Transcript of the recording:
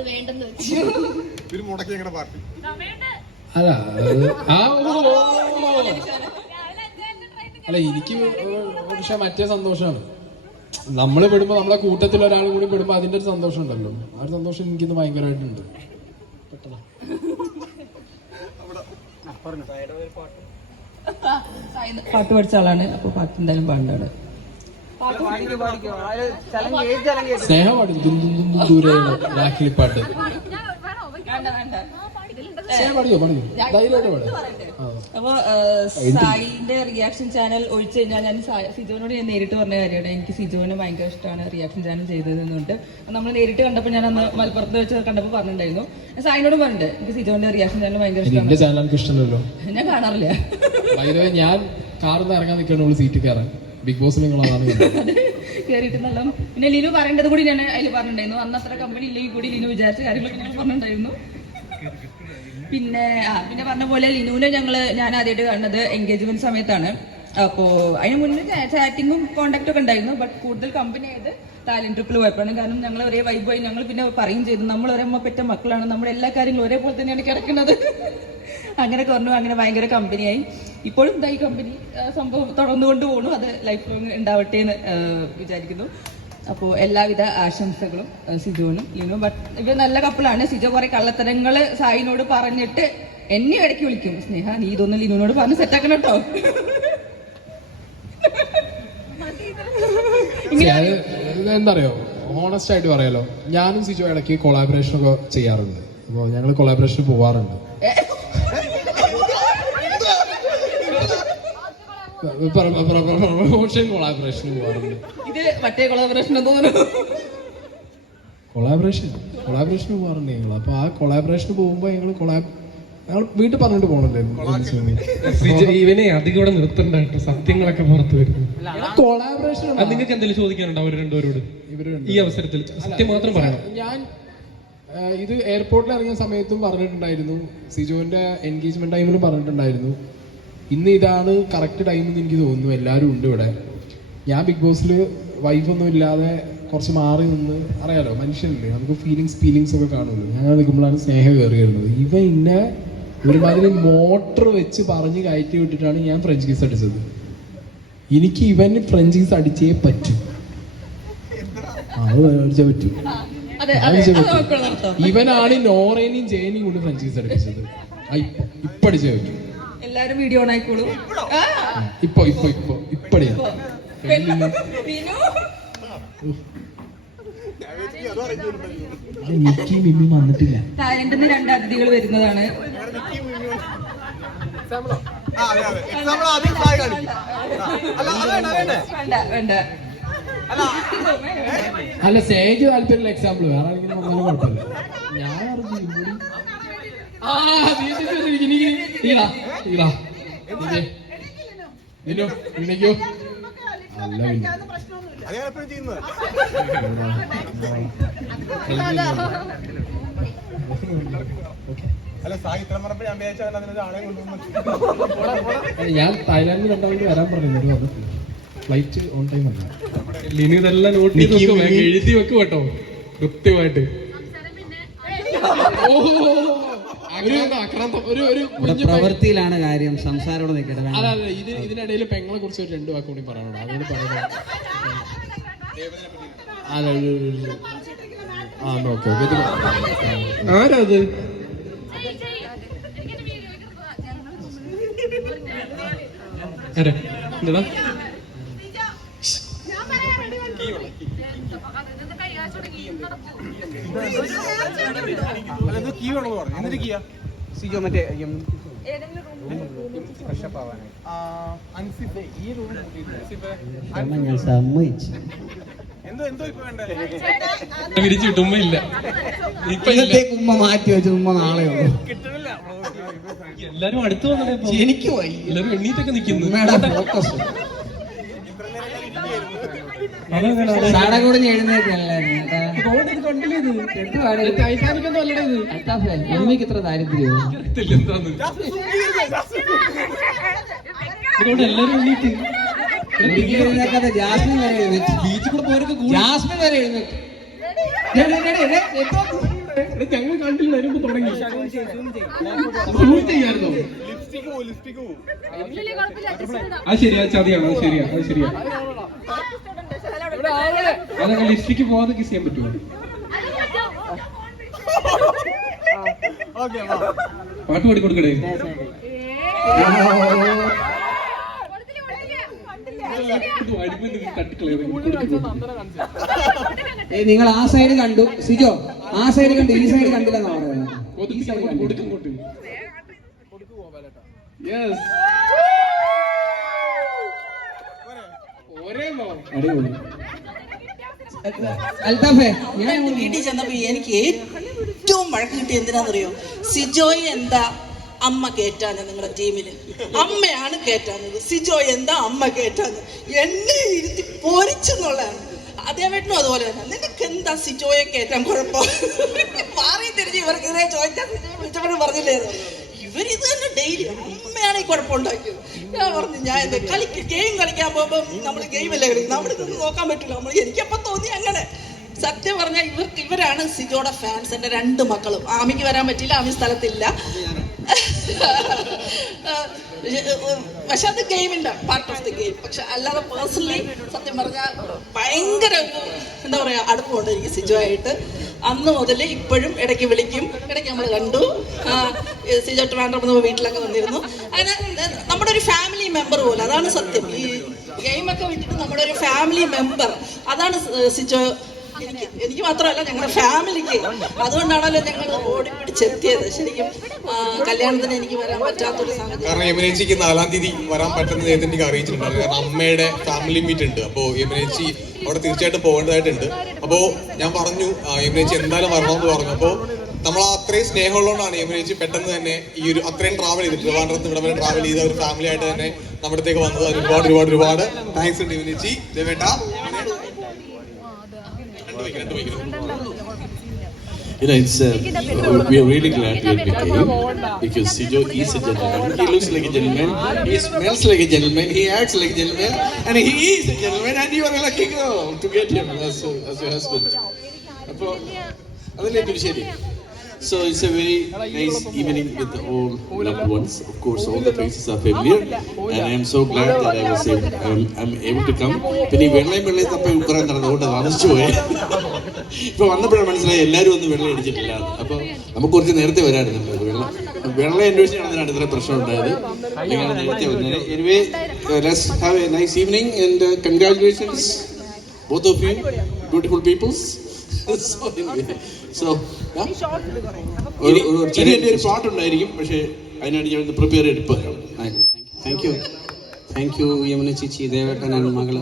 അത് വേണ്ടെന്ന് വെച്ചു. അല്ല അല്ല എനിക്ക് പക്ഷെ മറ്റേ സന്തോഷമാണ് നമ്മള് പെടുമ്പോ നമ്മളെ കൂട്ടത്തിൽ ഒരാൾ കൂടി പെടുമ്പോ അതിന്റെ ഒരു സന്തോഷം ഉണ്ടല്ലോ. ആ ഒരു സന്തോഷം എനിക്കിന്ന് ഭയങ്കരമായിട്ടുണ്ട്. പാട്ട് പഠിച്ച ആളാണ്, അപ്പൊ പാട്ട് എന്തായാലും പാടാണ്. സ്നേഹം പാടും ദൂരെയുള്ള രാഖിലി പാട്ട് അപ്പൊ സായിന്റെ റിയാക്ഷൻ ചാനൽ ഒഴിച്ചു കഴിഞ്ഞാൽ ഞാൻ സിജോനോട് ഞാൻ നേരിട്ട് പറഞ്ഞ കാര്യമാണ്. എനിക്ക് സിജോനെ ഭയങ്കര ഇഷ്ടമാണ് റിയാക്ഷൻ ചാനൽ ചെയ്തതെന്നുണ്ട്. നമ്മൾ നേരിട്ട് കണ്ടപ്പോൾ ഞാൻ അന്ന് മലപ്പുറത്ത് വെച്ച് കണ്ടപ്പോൾ പറഞ്ഞിട്ടുണ്ടായിരുന്നു. സായിനോട് പറഞ്ഞിട്ട് എനിക്ക് സിജോന്റെ റിയാക്ഷൻ ചാനൽ ഭയങ്കര ഇഷ്ടമാണ്. ഞാൻ കാണാറില്ല. ഞാൻ കാറിന്ന് ഇറങ്ങാൻ നിൽക്കണുള്ളൂ സീറ്റ് കയറാൻ. ബിഗ് ബോസ് കയറിയിട്ട് നല്ല. പിന്നെ ലിനു പറയേണ്ടത് കൂടി ഞാൻ അതിൽ പറഞ്ഞിട്ടുണ്ടായിരുന്നു. അന്ന് അത്ര കമ്പനി ഇല്ലെങ്കിൽ കൂടി ലിനു വിചാരിച്ച കാര്യങ്ങളൊക്കെ ഞാൻ പറഞ്ഞിട്ടുണ്ടായിരുന്നു. പിന്നെ പറഞ്ഞ പോലെ ലിനുവിനെ ഞാൻ ആദ്യമായിട്ട് കാണുന്നത് എൻഗേജ്മെന്റ് സമയത്താണ്. അപ്പോ അതിന് മുന്നേ ചാറ്റിങ്ങും കോണ്ടാക്റ്റും ഒക്കെ ഉണ്ടായിരുന്നു. ബട്ട് കൂടുതൽ കമ്പനി ആയത് തായ്ലൻഡ് ട്രിപ്പിൽ പോയപ്പോഴാണ്. കാരണം ഞങ്ങൾ ഒരേ വൈബായി. ഞങ്ങൾ പിന്നെ പറയും ചെയ്തു, നമ്മൾ ഒരമ്മ പെറ്റ മക്കളാണ്, നമ്മുടെ എല്ലാ കാര്യങ്ങളും ഒരേപോലെ തന്നെയാണ് കിടക്കുന്നത്. അങ്ങനെ പറഞ്ഞു. അങ്ങനെ ഭയങ്കര കമ്പനിയായി. ഇപ്പോഴും ഈ കമ്പനി സംഭവം തുടർന്നുകൊണ്ട് പോകണു. അത് ലൈഫ് ലോങ് ഉണ്ടാവട്ടെ എന്ന് വിചാരിക്കുന്നു. അപ്പോൾ എല്ലാവിധ ആശംസകളും സിജോനും ലിനു. ബട്ട് ഇവർ നല്ല കപ്പിളാണ്. സിജോ കുറെ കള്ളത്തരങ്ങൾ സായിനോട് പറഞ്ഞിട്ട് എന്നെ ഇടയ്ക്ക് വിളിക്കും, സ്നേഹ നീ ഇതൊന്നും ലിനുവിനോട് പറഞ്ഞ് സെറ്റാക്കണം കേട്ടോ. എന്താ അറിയോ, ഹോണസ്റ്റ് ആയിട്ട് പറയാലോ, ഞാനും സിജോ ഇടയ്ക്ക് കൊളാബറേഷൻ ഒക്കെ ചെയ്യാറുണ്ട്. അപ്പോൾ ഞങ്ങൾ കൊളാബറേഷൻ പോവാറുണ്ട്. കൊളാബറേഷന് പോവാറുണ്ട്. ഇത് മറ്റേ കൊളാബറേഷൻ കൊളാബറേഷന് പോവാറുണ്ട് ഞങ്ങൾ. അപ്പൊ ആ കൊളാബറേഷന് പോകുമ്പോ ഞങ്ങൾ വീട്ടിൽ പറഞ്ഞിട്ട് പോകണല്ലേ. ഇവനെ അധികം ഇവിടെ നിർത്തണ്ടായിട്ട് സത്യങ്ങളൊക്കെ പുറത്തു വരുന്നു. കൊളാബറേഷൻ നിങ്ങൾക്ക് എന്തെങ്കിലും ചോദിക്കാനുണ്ടോ അവർ രണ്ടുപേരോട് ഈ അവസരത്തിൽ? സത്യം മാത്രം പറയണം. ഞാൻ ഇത് എയർപോർട്ടിൽ ഇറങ്ങിയ സമയത്തും പറഞ്ഞിട്ടുണ്ടായിരുന്നു, സിജോന്റെ എൻഗേജ്മെന്റ് ടൈമിലും പറഞ്ഞിട്ടുണ്ടായിരുന്നു. ഇന്ന് ഇതാണ് കറക്റ്റ് ടൈം എന്ന് എനിക്ക് തോന്നുന്നു. എല്ലാവരും ഉണ്ട് ഇവിടെ. ഞാൻ ബിഗ് ബോസിൽ വൈഫൊന്നും ഇല്ലാതെ കുറച്ച് മാറി നിന്ന്, അറിയാലോ മനുഷ്യനല്ലേ, നമുക്ക് ഫീലിങ്സ് ഒക്കെ കാണുമല്ലോ. ഞാൻ നിൽക്കുമ്പോഴാണ് സ്നേഹം കയറി വരുന്നത്. ഇന്നെ ഒരുമാതിരി മോട്ടർ വെച്ച് പറഞ്ഞ് കയറ്റി വിട്ടിട്ടാണ് ഞാൻ ഫ്രഞ്ച് കീസ് അടിച്ചത്. എനിക്ക് ഇവന് ഫ്രഞ്ച് കീസ് അടിച്ചേ പറ്റൂ. അടിച്ചേ പറ്റൂ. ഇവനാണ് നോറേനെയും ജയനെയും കൊണ്ട് ഫ്രഞ്ച് കീസ് അടിപ്പിച്ചത്. ഇപ്പൊ അടിച്ചേ പറ്റൂ. എല്ലാരും വീഡിയോ ഓൺ ആയിക്കോളൂ. ഇപ്പൊ നിക്കി മിമ്മി വന്നിട്ടില്ല. തായ്ലൻഡിൽ നിന്ന് 2 അതിഥികൾ വരുന്നതാണ്. വേണ്ട അല്ല, സ്നേഹിക്ക് താല്പര്യമുള്ള എക്സാമ്പിൾ വേറെ ആരെങ്കിലും വന്നാലും കുഴപ്പമില്ല. ഞാൻ ഞാൻ തായ്ലാൻഡിൽ രണ്ടാമത് വരാൻ പറഞ്ഞു. ഫ്ലൈറ്റ് ഓൺ ടൈം അല്ല. ലിനു ഇതെല്ലാം നോട്ട് എഴുതി വെക്കും കേട്ടോ കൃത്യമായിട്ട്. പ്രവൃത്തിയിലാണ് കാര്യം, സംസാരോടെ നിൽക്കട്ടെ. അല്ല ഇതിനിടയിൽ പെങ്ങളെ കുറിച്ച് 2 വാക്ക് കൂടി പറയണം. അതുകൊണ്ട് പറയുന്നത് ആരത്? എന്താ സിജോ മറ്റേ ഞാൻ സമ്മതിച്ചു. വിരിച്ചിട്ട് ഉമ്മയില്ല. ഇന്നത്തേക്ക് ഉമ്മ മാറ്റി വെച്ചു. ഉമ്മ നാളെ ഉള്ളൂ. എല്ലാരും അടുത്ത് വന്നേ. എനിക്ക് എല്ലാരും എണ്ണീറ്റൊക്കെ നിൽക്കുന്നു. ഫോക്കസ് സാടകൂടെ എഴുന്നേറ്റ് ഇത്ര ദാരിദ്ര്യം. ജാസ്മിൻ വരെ എഴുന്നേറ്റ്. ബീച്ചിൽ കൂടെ പോരൊക്കെ ജാസ്മിൻ വരെ എഴുന്നേറ്റ്. ഞങ്ങൾ കണ്ടില്ല വരുമ്പോ തുടങ്ങി സൂം ചെയ്യായിരുന്നോ? അത് ശരിയാ, ചതിയാണ്. അത് ശരിയാ. അതങ്ങനെ ലിപ്സ്റ്റിക്ക് പോവാതെ കിസ് ചെയ്യാൻ പറ്റുമോ? പാട്ട് പാടി കൊടുക്കണേ. നിങ്ങൾ ആ സൈഡ് കണ്ടു സിജോ, ആ സൈഡ് കണ്ടു, ഈ സൈഡ് കണ്ടില്ലെന്നാ പറയുന്നത്. അടിപൊളി. അൽത്താഫേ, ഞാൻ വീട്ടിൽ ചെന്നപ്പോ എനിക്ക് ഏറ്റവും വഴക്ക് കിട്ടിയ എന്തിനാന്നറിയോ? സിജോയ് എന്താ അമ്മ കേറ്റാഞ്ഞ നിങ്ങളുടെ ടീമില്? അമ്മയാണ് കേറ്റാഞ്ഞത്. സിജോയ് എന്താ അമ്മ കേറ്റാഞ്ഞത്? എന്നെ ഇരുത്തി പൊരിച്ചെന്നുള്ളതാണ്. അതേവേട്ടനും അതുപോലെ തന്നെ. നിനക്ക് എന്താ സിജോയെ കേറ്റാൻ കുഴപ്പം? മാറി തിരിഞ്ഞ് ഇവർക്ക് ഇതേ ചോദിച്ചാൽ വിളിച്ചപ്പോഴും പറഞ്ഞില്ലേ, ഇവരിത് തന്നെ ഡെയിലി അമ്മയാണ് ഈ കുഴപ്പമുണ്ടാക്കിയത്. ഞാൻ പറഞ്ഞു, ഞാൻ എന്താ ഗെയിം കളിക്കാൻ പോകുമ്പോൾ നമ്മൾ ഗെയിമല്ലേ കളിക്കുന്നത്, അവിടെ നിന്ന് നോക്കാൻ പറ്റില്ല. എനിക്കപ്പം തോന്നി അങ്ങനെ. സത്യം പറഞ്ഞാൽ ഇവരാണ് സിജോയുടെ ഫാൻസ്. എൻ്റെ 2 മക്കളും. ആമിക്ക് വരാൻ പറ്റില്ല, ആമി സ്ഥലത്തില്ല. പക്ഷെ അത് ഗെയിമിന്റെ പാർട്ട് ഓഫ് ദി ഗെയിം. പക്ഷെ അല്ലാതെ പേഴ്സണലി സത്യം പറഞ്ഞാൽ ഭയങ്കര എന്താ പറയാ അടുപ്പമുണ്ട് എനിക്ക് സിജോ ആയിട്ട്. അന്ന് മുതൽ ഇപ്പോഴും ഇടയ്ക്ക് വിളിക്കും, ഇടയ്ക്ക് നമ്മൾ കണ്ടു. സിജോ ട്രിവാൻഡ്രം വീട്ടിലൊക്കെ വന്നിരുന്നു. അങ്ങനെ നമ്മുടെ ഒരു ഫാമിലി മെമ്പർ പോലെ. അതാണ് സത്യം. ഈ ഗെയിമൊക്കെ വിട്ടിട്ട് നമ്മുടെ ഒരു ഫാമിലി മെമ്പർ. അതാണ് സിജോ. എനിക്ക് മാത്രമല്ല ഞങ്ങളുടെ ഫാമിലിക്ക്. അതുകൊണ്ടാണല്ലോ ഞങ്ങൾ ഓടിപ്പിടിച്ചെത്തിയത്. ശരിക്കും കല്യാണത്തിന് എനിക്ക് വരാൻ പറ്റാത്തൊരു സാഹചര്യം. കാരണം യമുനേച്ചിക്ക് 4-ാം തീയതി വരാൻ പറ്റുന്നത് എനിക്ക് അറിയിച്ചിട്ടുണ്ടായിരുന്നു. കാരണം അമ്മയുടെ ഫാമിലി മീറ്റ് ഉണ്ട്. അപ്പോൾ യമുനേച്ചി അവിടെ തീർച്ചയായിട്ടും പോകേണ്ടതായിട്ടുണ്ട്. അപ്പോൾ ഞാൻ പറഞ്ഞു യമുനേച്ചി എന്തായാലും വരണമെന്ന് പറഞ്ഞു. അപ്പോൾ നമ്മൾ അത്രയും സ്നേഹമുള്ളതുകൊണ്ടാണ് യമുനേച്ചി പെട്ടെന്ന് തന്നെ ഈ ഒരു അത്രയും ട്രാവൽ ചെയ്ത് ട്രിവാൻഡ്രത്ത് ഇവിടെ വരെ ട്രാവൽ ചെയ്ത ഒരു ഫാമിലി ആയിട്ട് തന്നെ നമ്മുടെ അടുത്തേക്ക് വന്നത്. ഒരുപാട് താങ്ക്സ് ഉണ്ട് യമുനേച്ചി. ദേവേട്ട it's we are really glad we came because Sijo is a gentleman. He looks like a gentleman. He smells like a gentleman. He acts like a gentleman, and he is a gentleman. And you are a lucky girl to get him as your husband. അപ്പോൾ അതല്ലേ ശരി. So it's a very nice evening with all loved ones. Of course, all the faces are familiar, and I am so glad that I'm able to come. പിന്നെ ഈ വെള്ളയും തപ്പി കുറെ നടന്നുകൊണ്ട് താമസിച്ചു പോയി. ഇപ്പൊ വന്നപ്പോഴാണ് മനസ്സിലായി എല്ലാവരും ഒന്നും വെള്ളം അടിച്ചിട്ടില്ല. അപ്പൊ നമുക്ക് കുറച്ച് നേരത്തെ വരാറുണ്ട്. വെള്ളം അന്വേഷിച്ച് നടന്നതാണ് ഇത്ര പ്രശ്നം ഉണ്ടായത്. അല്ലെങ്കിൽ നേരത്തെ വന്നത്. Anyway, let's have a nice evening and congratulations both of you, beautiful peoples. ചെറിയ ഒരു പാട്ടുണ്ടായിരിക്കും, പക്ഷെ അതിനായിട്ട് ഞാൻ പ്രിപ്പയർ ചെയ്തിട്ട് പറയാം. താങ്ക് യു യമുന ചേച്ചി, ദേവേട്ടൻ മകള്